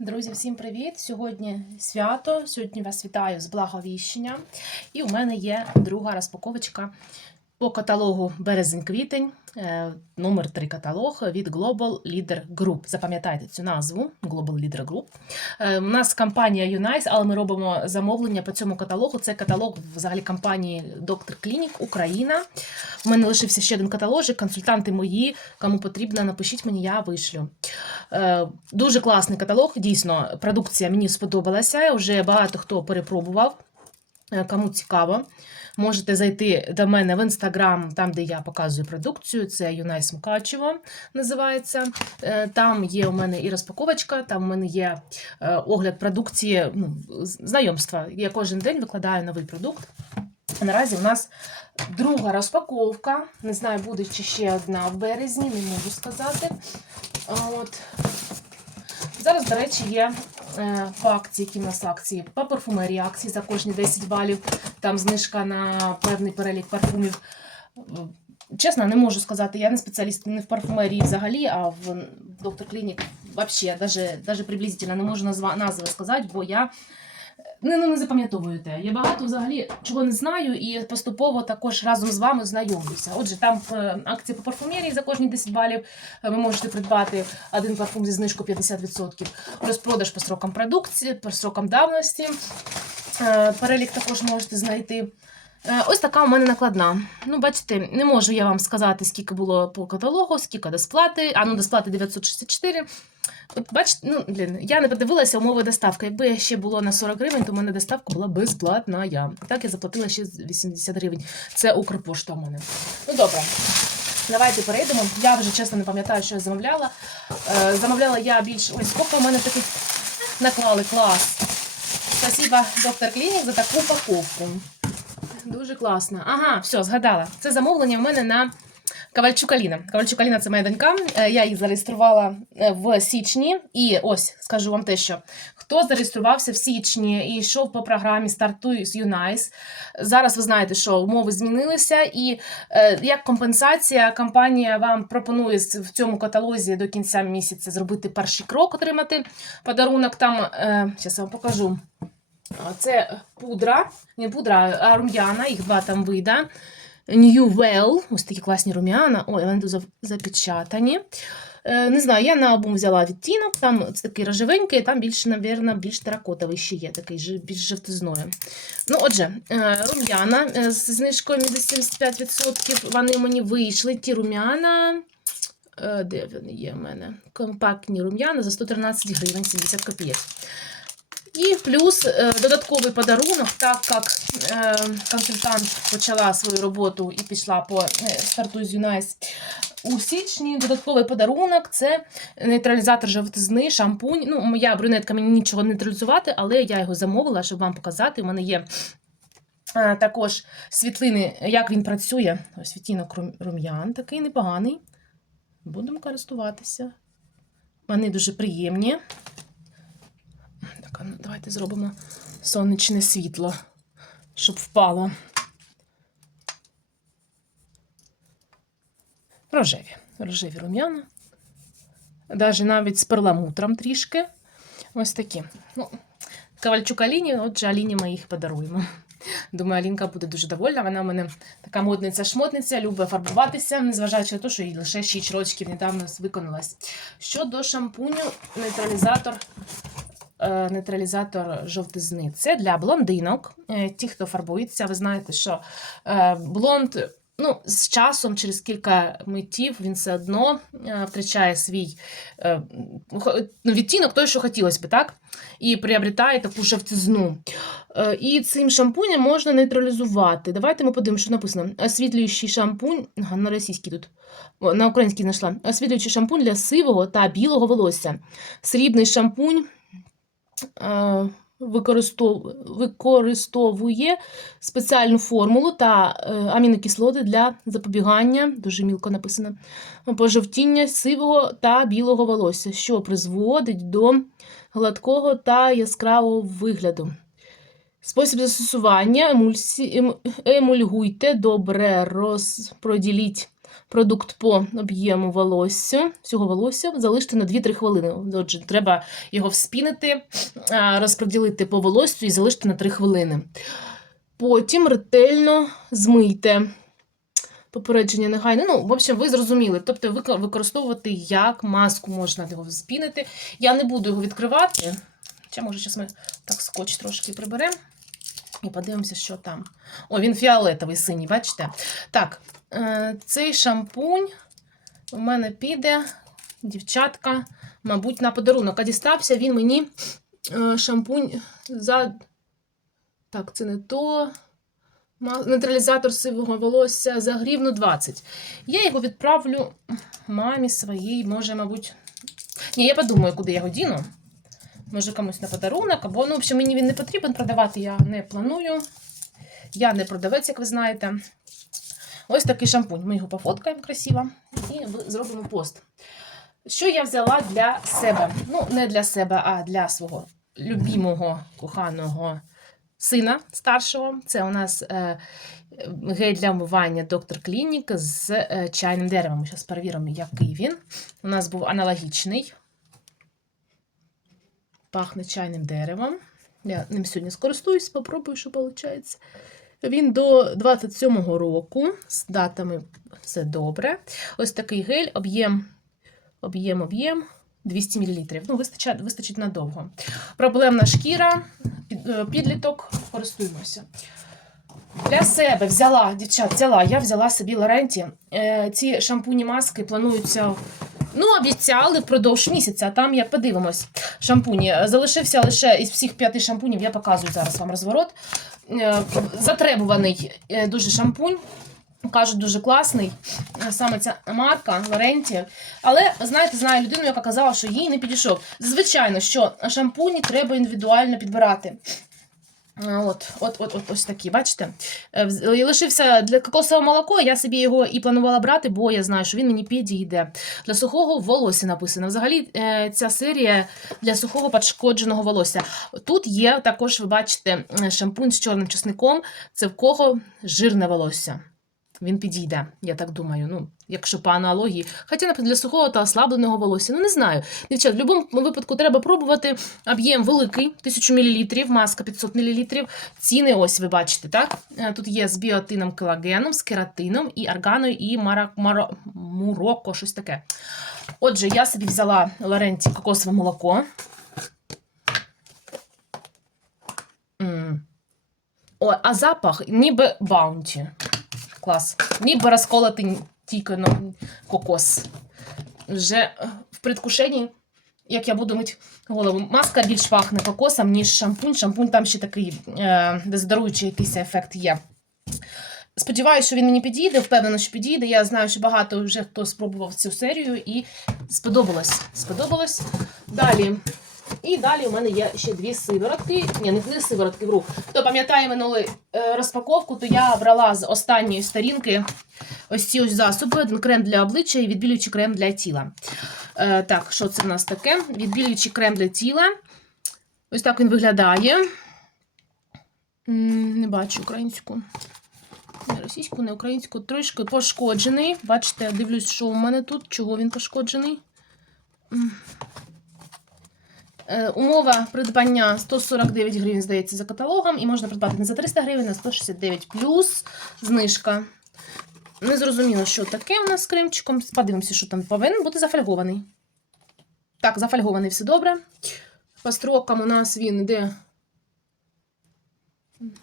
Друзі, всім привіт! Сьогодні свято. Сьогодні вас вітаю з благовіщення. І у мене є друга розпаковочка по каталогу березень-квітень, е, номер 3 каталог від Global Leader Group. Запам'ятайте цю назву Global Leader Group. Е, У нас компанія Unice, але ми робимо замовлення по цьому каталогу. Це каталог взагалі компанії Доктор Клінік Україна. У мене лишився ще один каталожик. Консультанти мої, кому потрібно, напишіть мені, я вишлю. Е, Дуже класний каталог. Дійсно, продукція мені сподобалася. Вже багато хто перепробував. Е, Кому цікаво, можете зайти до мене в інстаграм, там, де я показую продукцію. Це Юнайс Мукачево називається. Е, Там є у мене і розпаковочка, там у мене є е, огляд продукції, ну, знайомства. Я кожен день викладаю новий продукт. Наразі у нас друга розпаковка. Не знаю, буде чи ще одна в березні, не можу сказати. От. Зараз, до речі, є по акції, які в нас акції. По парфумерії акції за кожні 10 балів. Там знижка на певний перелік парфумів. Е, Чесно, не можу сказати, я не спеціаліст не в парфумерії взагалі, а в доктор Клінік взагалі, навіть приблизительно не можу назва, назви сказати, бо я не, ну, не запам'ятовую те. Я багато взагалі чого не знаю і поступово також разом з вами знайомлюся. Отже, там е, акція по парфумерії за кожні 10 балів. е, Ви можете придбати один парфум зі знижкою 50%. Розпродаж по срокам продукції, по срокам давності. Е, Перелік також можете знайти. Ось така у мене накладна. Ну, бачите, не можу я вам сказати, скільки було по каталогу, скільки до сплати. А ну до сплати 964. От бачите, ну, блін, я не подивилася умови доставки. Якби ще було на 40 гривень, то в мене доставка була безплатна. Я. Так я заплатила ще 80 гривень. Це Укрпошта у мене. Ну добре. Давайте перейдемо. Я вже чесно не пам'ятаю, що я замовляла. Е, замовляла я більш. Ой, скільки у мене таких наклали клас. Спасибо, доктор Клінік, за таку упаковку. Дуже класно. Ага, все, згадала. Це замовлення в мене на Кавальчук Аліна. Кавальчук Аліна це моя донька. Е, Я їх зареєструвала е, в січні. І ось скажу вам те, що хто зареєструвався в січні і йшов по програмі Стартуй з Юнайс. Зараз ви знаєте, що умови змінилися, і е, як компенсація компанія вам пропонує в цьому каталозі до кінця місяця зробити перший крок, отримати подарунок. Там зараз вам покажу. Це пудра, не пудра, а рум'яна, їх два там вида. New Well, ось такі класні рум'яна. Ой, вони тут запечатані. Е, Не знаю, я на обум взяла відтінок, там це такий рожевенький, там більше, напевно, більш теракотовий ще є, такий більш жовтизною. Ну, отже, е, рум'яна е, з знижкою мінус 75%. Вони мені вийшли. Ті рум'яна. Де вони є в мене? Компактні рум'яна за 113 гривень 70 копійок. І плюс е, додатковий подарунок, так як е, консультант почала свою роботу і пішла по е, старту з Юнайс у січні. Додатковий подарунок це нейтралізатор жовтизни, шампунь. Ну, моя брюнетка мені нічого не нейтралізувати, але я його замовила, щоб вам показати. У мене є також світлини, як він працює. Ось відтінок рум'ян, такий непоганий. Будемо користуватися. Вони дуже приємні. Так, ну, давайте зробимо сонячне світло, щоб впало. Рожеві. Рожеві рум'яна. Даже навіть з перламутром трішки. Ось такі. Ну, Ковальчук Аліні, отже, Аліні ми їх подаруємо. Думаю, Алінка буде дуже довольна. Вона в мене така модниця-шмотниця, любить фарбуватися, незважаючи на те, що їй лише 6 років недавно виконалось. Щодо шампуню, нейтралізатор нейтралізатор жовтизни. Це для блондинок. Е, Ті, хто фарбується, ви знаєте, що е, блонд. Ну, з часом, через кілька миттів, він все одно е, втрачає свій е, ну, відтінок, той, що хотілося б, так? І приобретає таку жовтизну. Е, і цим шампунем можна нейтралізувати. Давайте ми подивимося, що написано. Освітлюючий шампунь, на російський тут, на український знайшла. Освітлюючий шампунь для сивого та білого волосся. Срібний шампунь е. Використовує спеціальну формулу та е, амінокислоти для запобігання, дуже мілко написано, пожовтіння сивого та білого волосся, що призводить до гладкого та яскравого вигляду. Спосіб застосування емульсі... ем... емульгуйте, добре розпроділіть продукт по об'єму волосся, всього волосся, залишити на 2-3 хвилини. Отже, треба його вспінити, розподілити по волоссю і залишити на 3 хвилини. Потім ретельно змийте. Попередження негайне. Ну, в общем, ви зрозуміли. Тобто використовувати як маску можна його спінити. Я не буду його відкривати. Хоча, може, зараз ми так скотч трошки приберемо. І подивимося, що там. О, він фіолетовий синій, бачите? Так, цей шампунь у мене піде, дівчатка, мабуть, на подарунок. А дістався він мені е, шампунь за. Так, це не то. Нейтралізатор сивого волосся за гривну 20. Я його відправлю мамі своїй, може, мабуть. Ні, я подумаю, куди я його. Може, комусь на подарунок, або, ну, в общем, мені він не потрібен продавати, я не планую. Я не продавець, як ви знаєте. Ось такий шампунь. Ми його пофоткаємо красиво і зробимо пост. Що я взяла для себе? Ну, не для себе, а для свого любимого, коханого сина старшого. Це у нас е, гель для вмивання доктор Клінік з е, чайним деревом. Ми зараз перевіримо, який він. У нас був аналогічний. Пахне чайним деревом. Я ним сьогодні скористуюсь, попробую, що виходить. Він до 27-го року з датами все добре. Ось такий гель, об'єм, об'єм, об'єм 200 мл. Ну, вистачить, вистачить надовго. Проблемна шкіра, е, підліток, користуємося. Для себе взяла, дівчат, взяла, я взяла собі Лоренті. Е, ці шампуні маски плануються. Ну, обіцяли впродовж місяця, там як подивимось. Шампуні. Залишився лише із всіх п'яти шампунів, я показую зараз вам розворот. Е, Затребуваний е, дуже шампунь. Кажуть, дуже класний. Саме ця марка Лоренті. Але, знаєте, знаю людину, яка казала, що їй не підійшов. Звичайно, що шампуні треба індивідуально підбирати. От, от, от, от ось такі, бачите? Е, Лишився для кокосового молоко, я собі його і планувала брати, бо я знаю, що він мені підійде. Для сухого волосся написано. Взагалі, е, ця серія для сухого пошкодженого волосся. Тут є також, ви бачите, е, шампунь з чорним чесником. Це в кого жирне волосся. Він підійде, я так думаю. Ну, якщо по аналогії. Хоча, наприклад, для сухого та ослабленого волосся. Ну, не знаю. Дівчат, в будь-якому випадку треба пробувати. Об'єм великий, 1000 мл, маска 500 мл. Ціни ось ви бачите, так? Е, Тут є з біотином колагеном, з кератином, і арганою, і мара... маро... муроко, щось таке. Отже, я собі взяла Лоренті кокосове молоко. О, а запах ніби баунті. Клас. Ніби розколотий тільки ну, кокос. Вже в предвкушенні, як я буду мити голову. Маска більш пахне кокосом, ніж шампунь. Шампунь там ще такий е, дезодоруючий якийсь ефект є. Сподіваюся, що він мені підійде, впевнена, що підійде. Я знаю, що багато вже хто спробував цю серію і сподобалось. Сподобалось. Далі. І далі у мене є ще дві сиворотки. Ні, не дві сиворотки вру. Хто пам'ятає минулу е, розпаковку, то я брала з останньої сторінки ось ці ось засоби: Один крем для обличчя і відбілюючий крем для тіла. Е, так, що це в нас таке? Відбілюючий крем для тіла. Ось так він виглядає. Не бачу українську. Не російську, не українську. Трошки пошкоджений. Бачите, дивлюсь, що у мене тут, чого він пошкоджений. Е, Умова придбання 149 гривень, здається, за каталогом, і можна придбати не за 300 гривень, а 169 плюс знижка. Не зрозуміло, що таке у нас з кремчиком. Подивимося, що там повинен бути зафольгований. Так, зафольгований все добре. По строкам у нас він йде.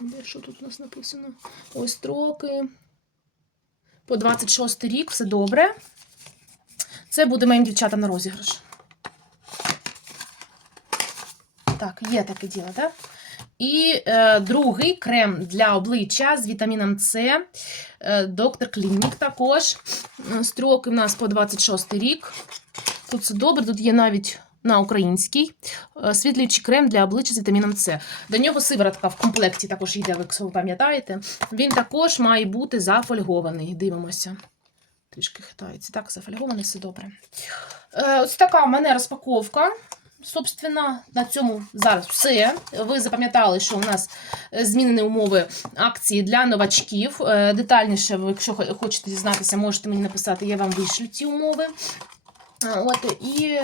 Де що тут у нас написано? Ось строки. По 26 рік, все добре. Це буде моїм дівчатам на розіграш. Так, є таке діло, так? І е, другий крем для обличчя з вітаміном С. Е, Доктор Клінік також. Е, Строки в нас по 26 рік. Тут все добре, тут є навіть на український. Е, Світлюючий крем для обличчя з вітаміном С. До нього сиворотка в комплекті також йде, якщо ви пам'ятаєте. Він також має бути зафольгований. Дивимося. Трішки хитається. Так, зафольгований, все добре. Е, ось така в мене розпаковка. Собственно, на цьому зараз все. Ви запам'ятали, що у нас е, змінені умови акції для новачків. Е, Детальніше, якщо хочете дізнатися, можете мені написати, я вам вишлю ці умови. От, і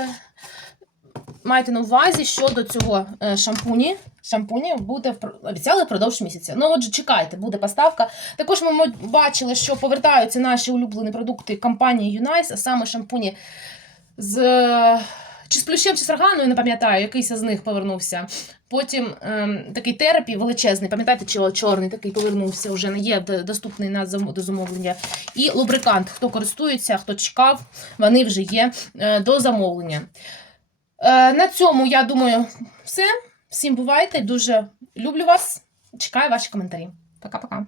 майте на увазі, що до цього е, шампуні. Шампуні буде обіцяли впродовж місяця. Ну, отже, чекайте, буде поставка. Також ми бачили, що повертаються наші улюблені продукти компанії Юнайс, а саме шампуні з чи з плющем, чи з арганою, не пам'ятаю, якийсь з них повернувся. Потім ем, такий терапі величезний, пам'ятаєте, чи чорний такий повернувся, вже не є доступний на до замовлення. І лубрикант, хто користується, хто чекав, вони вже є е, до замовлення. Е, на цьому, я думаю, все. Всім бувайте. Дуже люблю вас. Чекаю ваші коментарі. Пока-пока.